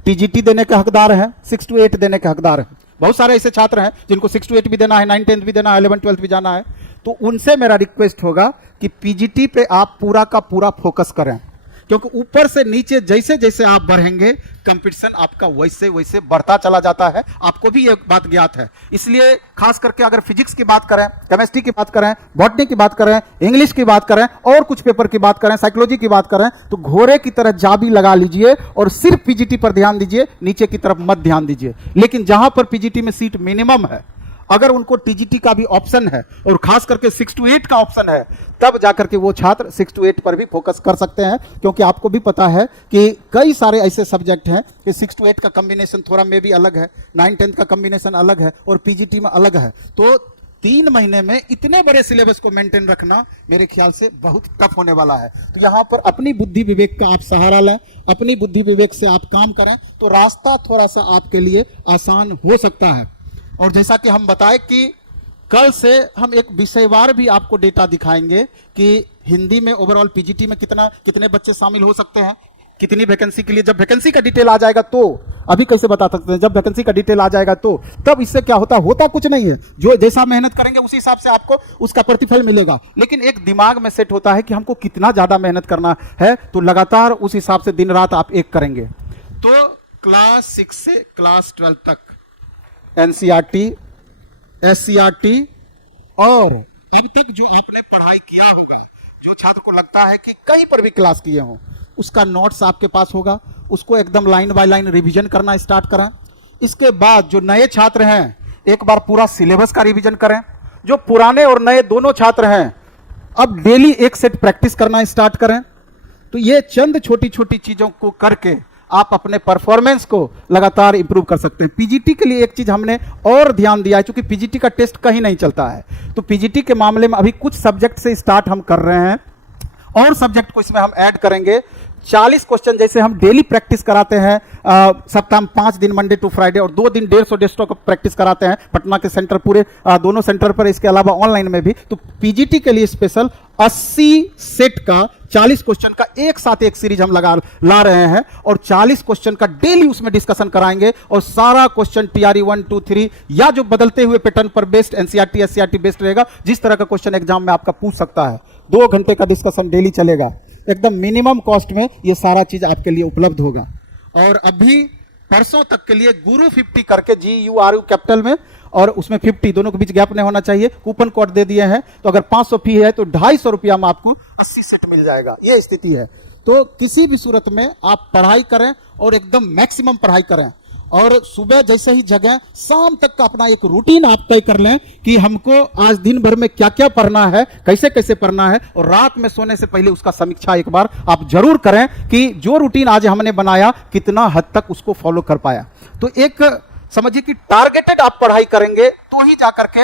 टीजीटी देने के हकदार हैं, 6 to 8 देने के हकदार हैं। बहुत सारे ऐसे छात्र हैं जिनको 6 to 8 भी देना है, 9, 10 भी देना है, 11, 12 भी जाना है। तो उनसे मेरा रिक्वेस्ट होगा कि पीजीटी पे आप पूरा का पूरा फोकस करें, क्योंकि ऊपर से नीचे जैसे जैसे आप बढ़ेंगे कंपटीशन आपका वैसे वैसे बढ़ता चला जाता है। आपको भी ये बात ज्ञात है। इसलिए खास करके अगर फिजिक्स की बात करें, केमिस्ट्री की बात करें, बॉटनी की बात करें, इंग्लिश की बात करें और कुछ पेपर की बात करें, साइकोलॉजी की बात करें, तो घोड़े की तरह जाबी लगा लीजिए और सिर्फ पीजीटी पर ध्यान दीजिए, नीचे की तरफ मत ध्यान दीजिए। लेकिन जहां पर पीजीटी में सीट मिनिमम है, अगर उनको टीजीटी का भी ऑप्शन है और खास करके 6 to 8 का ऑप्शन है, तब जाकर के वो छात्र 6 to 8 पर भी फोकस कर सकते हैं। क्योंकि आपको भी पता है कि कई सारे ऐसे सब्जेक्ट हैं कि 6 to 8 का कॉम्बिनेशन थोड़ा में भी अलग है, 9, 10 का कॉम्बिनेशन अलग है और पीजीटी में अलग है। तो 3 महीने में इतने बड़े सिलेबस को मेंटेन रखना मेरे ख्याल से बहुत टफ होने वाला है। तो यहां पर अपनी बुद्धि विवेक का आप सहारा लें, अपनी बुद्धि विवेक से आप काम करें तो रास्ता थोड़ा सा आपके लिए आसान हो सकता है। और जैसा कि हम बताएं कि कल से हम एक विषयवार भी आपको डेटा दिखाएंगे कि हिंदी में ओवरऑल पीजीटी में कितने बच्चे शामिल हो सकते हैं, कितनी वैकेंसी के लिए। जब वैकेंसी का डिटेल आ जाएगा तो अभी कैसे बता सकते हैं, जब वैकेंसी का डिटेल आ जाएगा तो तब इससे क्या होता कुछ नहीं है। जो जैसा मेहनत करेंगे उसी हिसाब से आपको उसका प्रतिफल मिलेगा। लेकिन एक दिमाग में सेट होता है कि हमको कितना ज्यादा मेहनत करना है, तो लगातार उस हिसाब से दिन रात आप एक करेंगे। तो क्लास 6 से क्लास 12 तक एनसीईआरटी, एससीईआरटी और अब तक जो आपने पढ़ाई किया होगा, जो छात्र को लगता है कि कहीं पर भी क्लास किए हो, उसका नोट्स आपके पास होगा, उसको एकदम लाइन बाय लाइन रिवीजन करना स्टार्ट करें। इसके बाद जो नए छात्र हैं एक बार पूरा सिलेबस का रिवीजन करें। जो पुराने और नए दोनों छात्र हैं अब डेली एक सेट प्रैक्टिस करना स्टार्ट करें। तो ये चंद छोटी छोटी चीजों को करके आप अपने परफॉर्मेंस को लगातार इंप्रूव कर सकते हैं। पीजीटी के लिए एक चीज हमने और ध्यान दिया है, क्योंकि पीजीटी का टेस्ट कहीं नहीं चलता है, तो पीजीटी के मामले में अभी कुछ सब्जेक्ट से स्टार्ट हम कर रहे हैं और सब्जेक्ट को इसमें हम ऐड करेंगे। 40 क्वेश्चन जैसे हम डेली प्रैक्टिस कराते हैं सप्ताह में 5 दिन मंडे टू फ्राइडे, और 2 दिन 150 का प्रैक्टिस कराते हैं पटना के सेंटर पूरे दोनों सेंटर पर, इसके अलावा ऑनलाइन में भी। तो पीजीटी के लिए स्पेशल 80 सेट का 40 क्वेश्चन का एक साथ एक सीरीज हम ला रहे हैं और 40 क्वेश्चन का डेली उसमें डिस्कशन कराएंगे। और सारा क्वेश्चन टीआरई 1, 2, 3 या जो बदलते हुए पैटर्न पर बेस्ड एनसीईआरटी, एससीईआरटी बेस्ड रहेगा, जिस तरह का क्वेश्चन एग्जाम में आपका पूछ सकता है। 2 घंटे का डिस्कशन डेली चलेगा, एकदम मिनिमम कॉस्ट में ये सारा चीज आपके लिए उपलब्ध होगा। और अभी परसों तक के लिए गुरु 50 करके GURU कैपिटल में और उसमें 50 दोनों के बीच गैप नहीं होना चाहिए, कूपन कोड दे दिए हैं। तो अगर 500 फी है तो 250 रुपया में आपको 80 सेट मिल जाएगा। ये स्थिति है। तो किसी भी सूरत में आप पढ़ाई करें और एकदम मैक्सिमम पढ़ाई करें, और सुबह जैसे ही जगह शाम तक का अपना एक रूटीन आप तय कर लें कि हमको आज दिन भर में क्या क्या पढ़ना है, कैसे कैसे पढ़ना है, और रात में सोने से पहले उसका समीक्षा एक बार आप जरूर करें कि जो रूटीन आज हमने बनाया कितना हद तक उसको फॉलो कर पाया। तो एक समझिए कि टारगेटेड आप पढ़ाई करेंगे तो ही जाकर के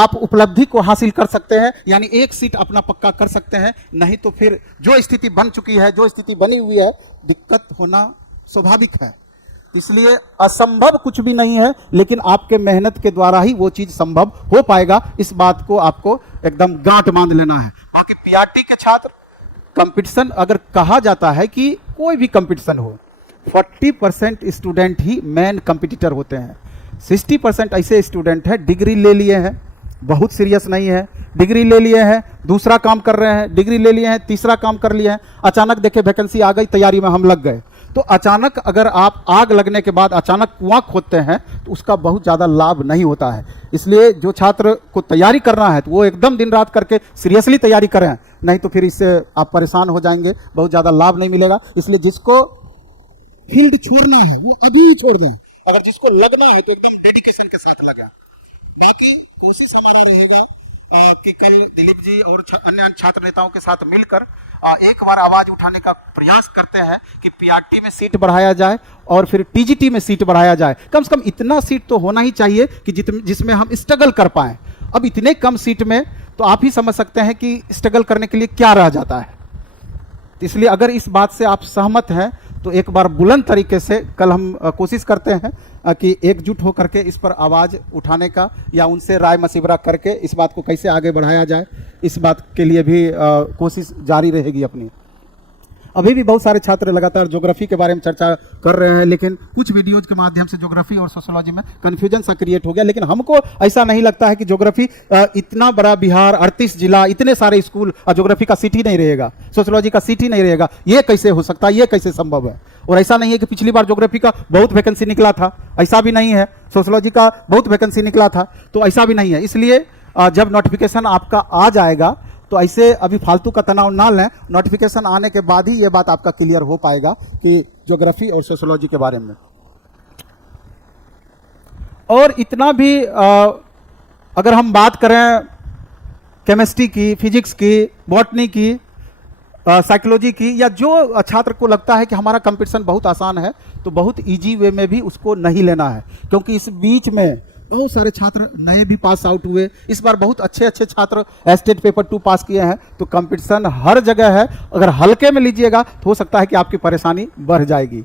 आप उपलब्धि को हासिल कर सकते हैं, यानी एक सीट अपना पक्का कर सकते हैं। नहीं तो फिर जो स्थिति बन चुकी है, जो स्थिति बनी हुई है, दिक्कत होना स्वाभाविक है। इसलिए असंभव कुछ भी नहीं है, लेकिन आपके मेहनत के द्वारा ही वो चीज संभव हो पाएगा। इस बात को आपको एकदम गांठ बांध लेना है। बाकी पीआरटी के छात्र, कंपटीशन अगर कहा जाता है कि कोई भी कंपटीशन हो, 40% स्टूडेंट ही मेन कंपटीटर होते हैं। 60% ऐसे स्टूडेंट हैं डिग्री ले लिए हैं, बहुत सीरियस नहीं है, डिग्री ले लिए हैं, दूसरा काम कर रहे हैं, डिग्री ले लिए हैं, तीसरा काम कर लिए हैं, अचानक देखे वैकेंसी आ गई, तैयारी में हम लग गए। तो अचानक अगर आप आग लगने के बाद अचानक कुआं खोदते हैं तो उसका बहुत ज़्यादा लाभ नहीं होता है। इसलिए जो छात्र को तैयारी करना है तो वो एकदम दिन रात करके सीरियसली तैयारी करें, नहीं तो फिर इससे आप परेशान हो जाएंगे, बहुत ज़्यादा लाभ नहीं मिलेगा। इसलिए जिसको फील्ड छोड़ना है वो अभी ही छोड़ दें, अगर जिसको लगना है तो एकदम डेडिकेशन के साथ लगे। बाकी कोशिश हमारा रहेगा कि कल दिलीप जी और अन्य छात्र नेताओं के साथ मिलकर एक बार आवाज उठाने का प्रयास करते हैं कि पीआरटी में सीट बढ़ाया जाए और फिर टीजीटी में सीट बढ़ाया जाए। कम से कम इतना सीट तो होना ही चाहिए कि जिसमें हम स्ट्रगल कर पाएं। अब इतने कम सीट में तो आप ही समझ सकते हैं कि स्ट्रगल करने के लिए क्या रह जाता है। इसलिए अगर इस बात से आप सहमत हैं तो एक बार बुलंद तरीके से कल हम कोशिश करते हैं कि एकजुट होकर के इस पर आवाज़ उठाने का या उनसे राय मशविरा करके इस बात को कैसे आगे बढ़ाया जाए, इस बात के लिए भी कोशिश जारी रहेगी अपनी। अभी भी बहुत सारे छात्र लगातार ज्योग्राफी के बारे में चर्चा कर रहे हैं, लेकिन कुछ वीडियोज के माध्यम से ज्योग्राफी और सोशियोलॉजी में कन्फ्यूजन सा क्रिएट हो गया। लेकिन हमको ऐसा नहीं लगता है कि ज्योग्राफी, इतना बड़ा बिहार, 38 जिला, इतने सारे स्कूल, ज्योग्राफी का सीट ही नहीं रहेगा, सोशियोलॉजी का सीट ही नहीं रहेगा। ये कैसे हो सकता है, ये कैसे संभव है? और ऐसा नहीं है कि पिछली बार ज्योग्राफी का बहुत वैकेंसी निकला था, ऐसा भी नहीं है। सोशियोलॉजी का बहुत वैकेंसी निकला था, तो ऐसा भी नहीं है। इसलिए जब नोटिफिकेशन आपका आ जाएगा तो ऐसे अभी फालतू का तनाव ना लें, नोटिफिकेशन आने के बाद ही ये बात आपका क्लियर हो पाएगा कि ज्योग्राफी और सोशियोलॉजी के बारे में। और इतना भी अगर हम बात करें केमिस्ट्री की, फिजिक्स की, बॉटनी की, साइकोलॉजी की, या जो छात्र को लगता है कि हमारा कंपटीशन बहुत आसान है, तो बहुत इजी वे में भी उसको नहीं लेना है, क्योंकि इस बीच में बहुत सारे छात्र नए भी पास आउट हुए। इस बार बहुत अच्छे अच्छे छात्र स्टेट पेपर 2 पास किए हैं। तो कंपटीशन हर जगह है, अगर हल्के में लीजिएगा तो हो सकता है कि आपकी परेशानी बढ़ जाएगी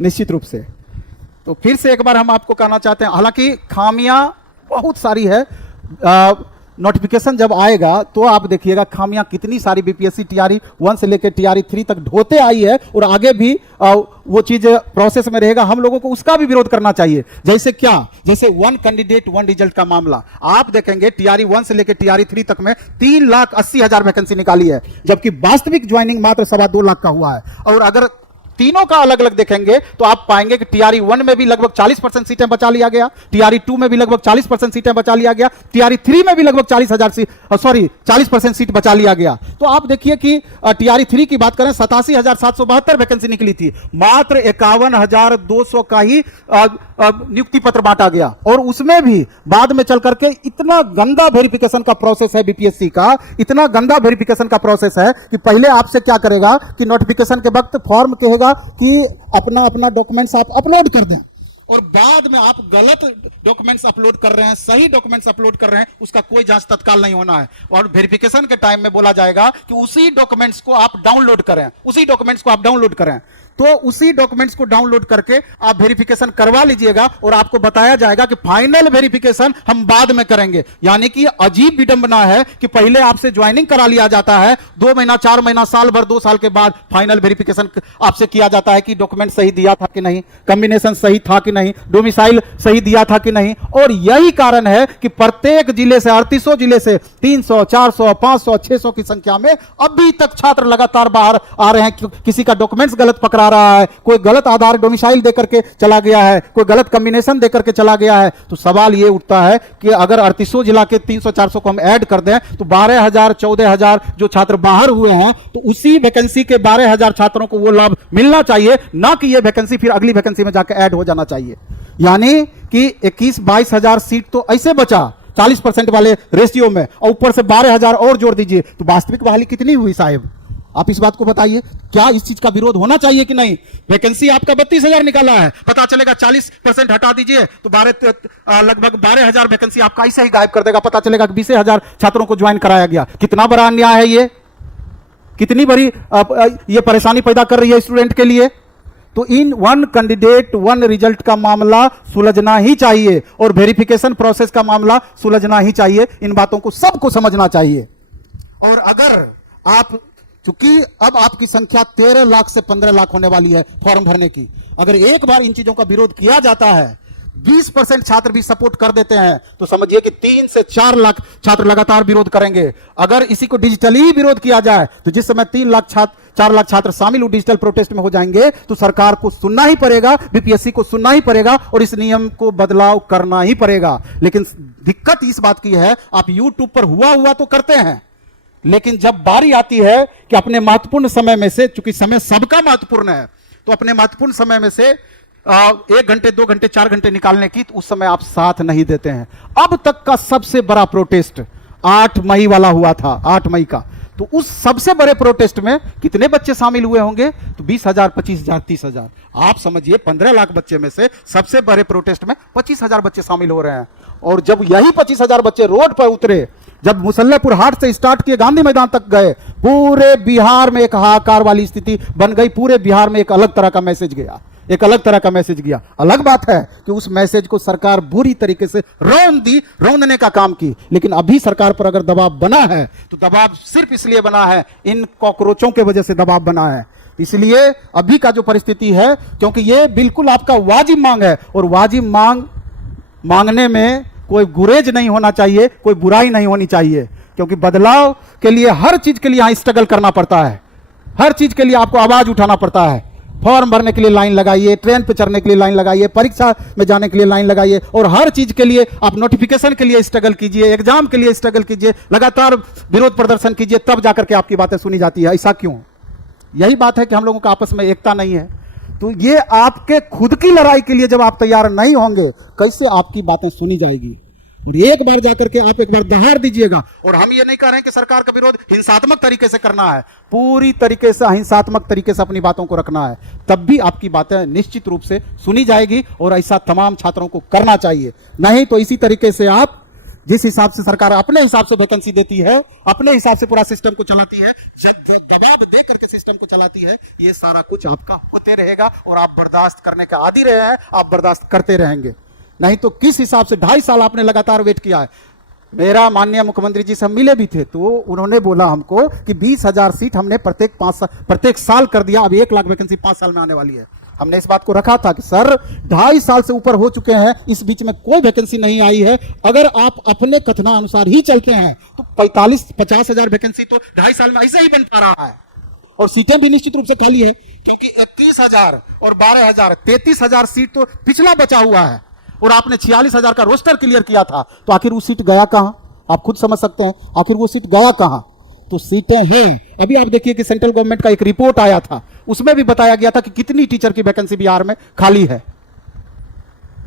निश्चित रूप से। तो फिर से एक बार हम आपको कहना चाहते हैं, हालांकि खामियां बहुत सारी है, नोटिफिकेशन जब आएगा तो आप देखिएगा खामियां कितनी सारी बीपीएससी टीआरई 1 से लेकर टीआरई 3 तक ढोते आई है, और आगे भी वो चीज प्रोसेस में रहेगा। हम लोगों को उसका भी विरोध करना चाहिए। जैसे क्या, जैसे 1 कैंडिडेट 1 रिजल्ट का मामला आप देखेंगे, टीआरई 1 से लेकर टीआरई 3 तक में 3,80,000 वैकेंसी निकाली है, जबकि वास्तविक ज्वाइनिंग मात्र 2.25 लाख का हुआ है। और अगर तीनों का अलग अलग देखेंगे तो आप पाएंगे कि टीआरई 1 में भी लगभग 40% सीटें बचा लिया गया, टीआरई 2 में भी लगभग 40% सीटें बचा लिया गया, टीआरई 3 में भी लगभग 40% सीट बचा लिया गया। तो आप देखिए कि टीआरई 3 की बात करें, 87,772 वैकेंसी निकली थी, मात्र 51,200 का ही नियुक्ति पत्र बांटा गया। और उसमें भी बाद में चल करके इतना गंदा वेरिफिकेशन का प्रोसेस है बीपीएससी का, इतना गंदा वेरिफिकेशन का प्रोसेस है कि पहले आपसे क्या करेगा कि नोटिफिकेशन के वक्त फॉर्म कहेगा कि अपना अपना डॉक्यूमेंट्स आप अपलोड कर दें, और बाद में आप गलत डॉक्यूमेंट्स अपलोड कर रहे हैं, सही डॉक्यूमेंट्स अपलोड कर रहे हैं, उसका कोई जांच तत्काल नहीं होना है। और वेरिफिकेशन के टाइम में बोला जाएगा कि उसी डॉक्यूमेंट्स को आप डाउनलोड करें, उसी डॉक्यूमेंट्स को आप डाउनलोड करें। तो उसी डॉक्यूमेंट्स को डाउनलोड करके आप वेरिफिकेशन करवा लीजिएगा, और आपको बताया जाएगा कि फाइनल वेरिफिकेशन हम बाद में करेंगे। यानी कि अजीब विडंबना है कि पहले आपसे ज्वाइनिंग करा लिया जाता है, 2 महीना, 4 महीना, साल भर, 2 साल के बाद फाइनल वेरिफिकेशन आपसे किया जाता है कि डॉक्यूमेंट सही दिया था कि नहीं, कॉम्बिनेशन सही था कि नहीं, डोमिसाइल सही दिया था कि नहीं। और यही कारण है कि प्रत्येक जिले से, 38 जिले से 300, 400, 500, 600 की संख्या में अभी तक छात्र लगातार बाहर आ रहे हैं। किसी का डॉक्यूमेंट्स गलत पकड़ा रहा है, कोई गलत आधार डोमिसाइल देकर के चला गया है, कोई गलत कॉम्बिनेशन देकर के चला गया है। तो सवाल यह उठता है कि अगर 38 जिला के 300-400 को हम ऐड कर दें तो 12,000, 14,000 जो छात्र बाहर हुए हैं, तो उसी वैकेंसी के 12,000 छात्रों को वो लाभ मिलना चाहिए, ना कि यह वैकेंसी फिर अगली वैकेंसी में जाकर ऐड हो जाना चाहिए। यानी कि 21-22,000 सीट तो ऐसे बचा 40% वाले रेशियो में, और ऊपर से 12,000 और जोड़ दीजिए, तो वास्तविक बहाली कितनी हुई साहब? आप इस बात को बताइए, क्या इस चीज का विरोध होना चाहिए कि नहीं? वैकेंसी आपका 32,000 निकाला है, पता चलेगा 40% हटा दीजिए तो लगभग 12,000 वैकेंसी आपका ऐसे ही गायब कर देगा, पता चलेगा कि 20,000 छात्रों को ज्वाइन कराया गया। कितना बड़ा अन्याय है ये, कितनी बड़ी ये परेशानी पैदा कर रही है स्टूडेंट के लिए। तो in one candidate one result का मामला सुलझना ही चाहिए और वेरिफिकेशन प्रोसेस का मामला सुलझना ही चाहिए। इन बातों को सबको समझना चाहिए। और अगर आप, चूंकि अब आपकी संख्या 13 लाख से 15 लाख होने वाली है फॉर्म भरने की, अगर एक बार इन चीजों का विरोध किया जाता है, 20% छात्र भी सपोर्ट कर देते हैं, तो समझिए कि 3 से 4 लाख छात्र लगातार विरोध करेंगे। अगर इसी को डिजिटली ही विरोध किया जाए तो जिस समय 4 लाख छात्र शामिल डिजिटल प्रोटेस्ट में हो जाएंगे तो सरकार को सुनना ही पड़ेगा, बीपीएससी को सुनना ही पड़ेगा और इस नियम को बदलाव करना ही पड़ेगा। लेकिन दिक्कत इस बात की है, आप यूट्यूब पर हुआ तो करते हैं, लेकिन जब बारी आती है कि अपने महत्वपूर्ण समय में से, चूंकि समय सबका महत्वपूर्ण है, तो अपने महत्वपूर्ण समय में से 1 घंटे 2 घंटे 4 घंटे निकालने की, तो उस समय आप साथ नहीं देते हैं। अब तक का सबसे बड़ा प्रोटेस्ट 8 मई वाला हुआ था, 8 मई का। तो उस सबसे बड़े प्रोटेस्ट में कितने बच्चे शामिल हुए होंगे? तो 20,000, 25,000, 30,000। आप समझिए 15 लाख बच्चे में से सबसे बड़े प्रोटेस्ट में 25,000 बच्चे शामिल हो रहे हैं। और जब यही 25,000 बच्चे रोड पर उतरे, जब मुसल्लेपुर हाट से स्टार्ट किए गांधी मैदान तक गए, पूरे बिहार में एक हाहाकार वाली स्थिति बन गई। पूरे बिहार में एक अलग तरह का मैसेज गया, एक अलग तरह का मैसेज गया। अलग बात है कि उस मैसेज को सरकार बुरी तरीके से रौंदने का काम की। लेकिन अभी सरकार पर अगर दबाव बना है तो दबाव सिर्फ इसलिए बना है, इन कॉकरोचों के वजह से दबाव बना है। इसलिए अभी का जो परिस्थिति है, क्योंकि ये बिल्कुल आपका वाजिब मांग है और वाजिब मांगने में कोई गुरेज नहीं होना चाहिए, कोई बुराई नहीं होनी चाहिए, क्योंकि बदलाव के लिए हर चीज के लिए यहां स्ट्रगल करना पड़ता है। हर चीज के लिए आपको आवाज उठाना पड़ता है। फॉर्म भरने के लिए लाइन लगाइए, ट्रेन पे चढ़ने के लिए लाइन लगाइए, परीक्षा में जाने के लिए लाइन लगाइए, और हर चीज के लिए आप नोटिफिकेशन के लिए स्ट्रगल कीजिए, एग्जाम के लिए स्ट्रगल कीजिए, लगातार विरोध प्रदर्शन कीजिए, तब जाकर के आपकी बातें सुनी जाती है। ऐसा क्यों? यही बात है कि हम लोगों का आपस में एकता नहीं है। तो ये आपके खुद की लड़ाई के लिए जब आप तैयार नहीं होंगे, कैसे आपकी बातें सुनी जाएगी? और एक बार जाकर के आप एक बार दहाड़ दीजिएगा। और हम ये नहीं कह रहे हैं कि सरकार का विरोध हिंसात्मक तरीके से करना है, पूरी तरीके से अहिंसात्मक तरीके से अपनी बातों को रखना है, तब भी आपकी बातें निश्चित रूप से सुनी जाएगी। और ऐसा तमाम छात्रों को करना चाहिए। नहीं तो इसी तरीके से आप, जिस हिसाब से सरकार अपने हिसाब से वैकेंसी देती है, अपने हिसाब से पूरा सिस्टम को चलाती है, दबाव दे करके सिस्टम को चलाती है, ये सारा कुछ आपका होते रहेगा और आप बर्दाश्त करने के आदी रहे हैं, आप बर्दाश्त करते रहेंगे। नहीं तो किस हिसाब से 2.5 साल आपने लगातार वेट किया है। मेरा माननीय मुख्यमंत्री जी से हम मिले भी थे, तो उन्होंने बोला हमको कि 20,000 सीट हमने प्रत्येक साल कर दिया, अब 1 लाख वैकेंसी 5 साल में आने वाली है। हमने इस बात को रखा था कि सर 2.5 साल से ऊपर हो चुके हैं, इस बीच में कोई वैकेंसी नहीं आई है। अगर आप अपने कथनानुसार ही चलते हैं तो 45-50,000 वैकेंसी तो 2.5 साल में ऐसे ही बन पा रहा है। और सीटें भी निश्चित रूप से खाली है, क्योंकि 31,000 और 12,000 33,000 सीट तो पिछला बचा हुआ है। और आपने 46,000 का रोस्टर क्लियर किया था, तो आखिर वो सीट गया कहां? आप खुद समझ सकते हैं, आखिर वो सीट गया कहां? तो सीटें हैं। अभी आप देखिए कि सेंट्रल गवर्नमेंट का एक रिपोर्ट आया था, उसमें भी बताया गया था कि कितनी टीचर की वैकेंसी बिहार में खाली है।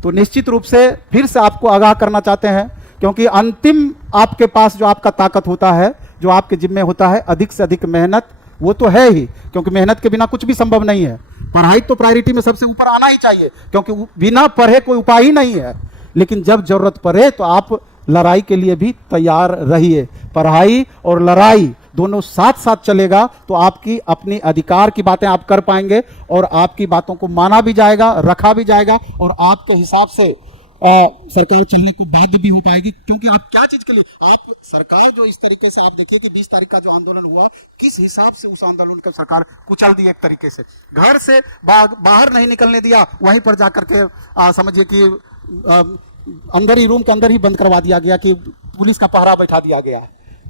तो निश्चित रूप से फिर से आपको आगाह करना चाहते हैं, क्योंकि अंतिम आपके पास जो आपका ताकत होता है, जो आपके जिम्मे होता है, अधिक से अधिक मेहनत, वो तो है ही, क्योंकि मेहनत के बिना कुछ भी संभव नहीं है। पढ़ाई तो प्रायोरिटी में सबसे ऊपर आना ही चाहिए, क्योंकि बिना पढ़े कोई उपाय ही नहीं है। लेकिन जब जरूरत पड़े तो आप लड़ाई के लिए भी तैयार रहिए। पढ़ाई और लड़ाई दोनों साथ साथ चलेगा तो आपकी अपनी अधिकार की बातें आप कर पाएंगे और आपकी बातों को माना भी जाएगा, रखा भी जाएगा और आपके हिसाब से सरकार चलने को बाध्य भी हो पाएगी। क्योंकि आप क्या चीज के लिए, आप सरकार जो इस तरीके से, आप देखिए कि 20 तारीख का जो आंदोलन हुआ, किस हिसाब से उस आंदोलन का सरकार कुचल दी। एक तरीके से घर से बाहर नहीं निकलने दिया, वहीं पर जाकर के समझिए कि अंदर ही, रूम के अंदर ही बंद करवा दिया गया, कि पुलिस का पहरा बैठा दिया गया।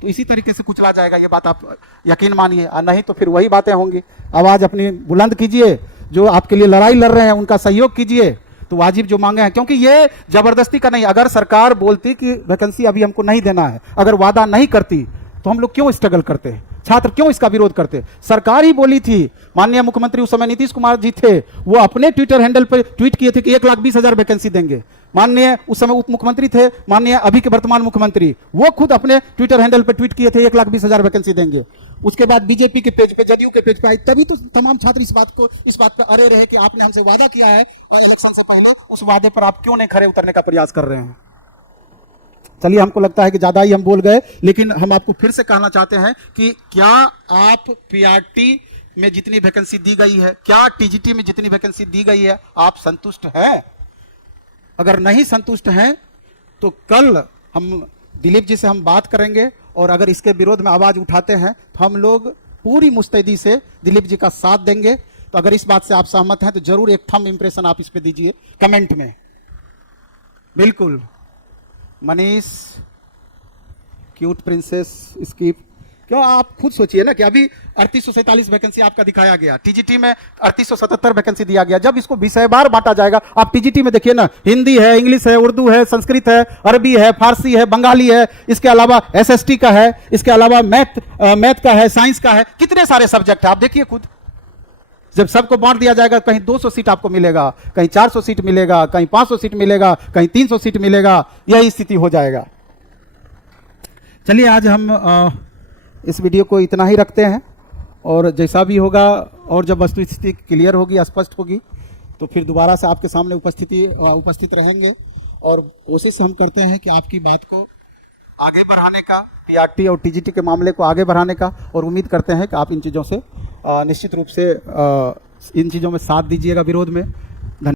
तो इसी तरीके से कुचला जाएगा, ये बात आप यकीन मानिए। नहीं तो फिर वही बातें होंगी। आवाज अपनी बुलंद कीजिए, जो आपके लिए लड़ाई लड़ रहे हैं उनका सहयोग कीजिए, तो वाजिब जो मांगे हैं, क्योंकि ये जबरदस्ती का नहीं। अगर सरकार बोलती कि वैकेंसी अभी हमको नहीं देना है, अगर वादा नहीं करती, तो हम लोग क्यों स्ट्रगल करते हैं? छात्र क्यों इसका विरोध करते? सरकार ही बोली थी, माननीय मुख्यमंत्री उस समय नीतीश कुमार जी थे, वो अपने ट्विटर हैंडल पर ट्वीट किए थे कि 1,20,000 वैकेंसी देंगे। माननीय उस समय उप मुख्यमंत्री थे, माननीय अभी के वर्तमान मुख्यमंत्री, वो खुद अपने ट्विटर हैंडल पर ट्वीट किए थे 1,20,000 वैकेंसी देंगे। उसके बाद बीजेपी के पेज पे, जदयू के पेज पे आई, तभी तो तमाम छात्र इस बात पर अरे रहे कि आपने हमसे वादा किया है और इलेक्शन से पहले, उस वादे पर आप क्यों नहीं खरे उतरने का प्रयास कर रहे हैं। चलिए, हमको लगता है कि ज्यादा ही हम बोल गए, लेकिन हम आपको फिर से कहना चाहते हैं कि क्या आप पीआरटी में जितनी वैकेंसी दी गई है, क्या टीजीटी में जितनी वैकेंसी दी गई है, आप संतुष्ट हैं? अगर नहीं संतुष्ट हैं तो कल हम दिलीप जी से हम बात करेंगे, और अगर इसके विरोध में आवाज उठाते हैं तो हम लोग पूरी मुस्तैदी से दिलीप जी का साथ देंगे। तो अगर इस बात से आप सहमत हैं तो जरूर एक थंब इंप्रेशन आप इस पे दीजिए कमेंट में। बिल्कुल, मनीष, क्यूट प्रिंसेस, स्कीप, क्यों आप खुद सोचिए ना कि अभी 3847 वैकेंसी आपका दिखाया गया, टीजीटी में 3877 वैकेंसी दिया गया। जब इसको विषयवार बांटा जाएगा, आप टीजीटी में देखिए ना, हिंदी है, इंग्लिश है, उर्दू है, संस्कृत है, अरबी है, फारसी है, बंगाली है, इसके अलावा एसएसटी का है, इसके अलावा मैथ का है, साइंस का है, कितने सारे सब्जेक्ट है, आप देखिए खुद। जब सबको बांट दिया जाएगा, कहीं 200 सीट आपको मिलेगा, कहीं 400 सीट मिलेगा, कहीं 500 सीट मिलेगा, कहीं 300 सीट मिलेगा, यही स्थिति हो जाएगा। चलिए, आज हम इस वीडियो को इतना ही रखते हैं, और जैसा भी होगा और जब वस्तुस्थिति क्लियर होगी, स्पष्ट होगी, तो फिर दोबारा से आपके सामने उपस्थित रहेंगे, और कोशिश हम करते हैं कि आपकी बात को आगे बढ़ाने का, पीआरटी और टीजीटी के मामले को आगे बढ़ाने का, और उम्मीद करते हैं कि आप इन चीज़ों से निश्चित रूप से इन चीज़ों में साथ दीजिएगा विरोध में।